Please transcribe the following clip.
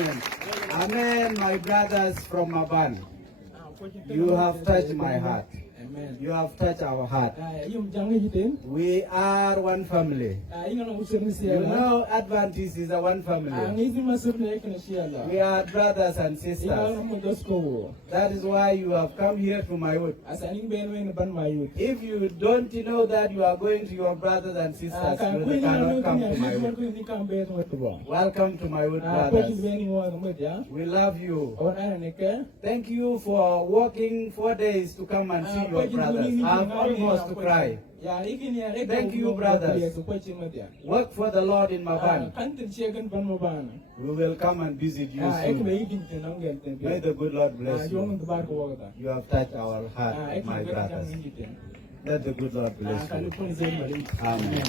Amen. Amen, my brothers from Maban. You have touched my heart. Amen. You have touched our heart. Yung jangan hitin. We are one family. Ingat nak usir ni You siapa? know, Adventist is a one family. Ngizi masuk ni kena siapa? We are brothers and Ingat sisters. nak mendos kau. That is why you have come here to Maiwut. Asaling benwe ban Maiwut. If you don't know that you are going to your brothers and sisters, you cannot come to Maiwut. Welcome to Maiwut, brothers. We love you. Thank you for working 4 days to come and see your brothers. I'm almost to cry. Thank you, brothers. Work for the Lord in Maban. We will come and visit you soon. May the good Lord bless you. You have touched our heart, my brothers. Let the good Lord bless you. Amen.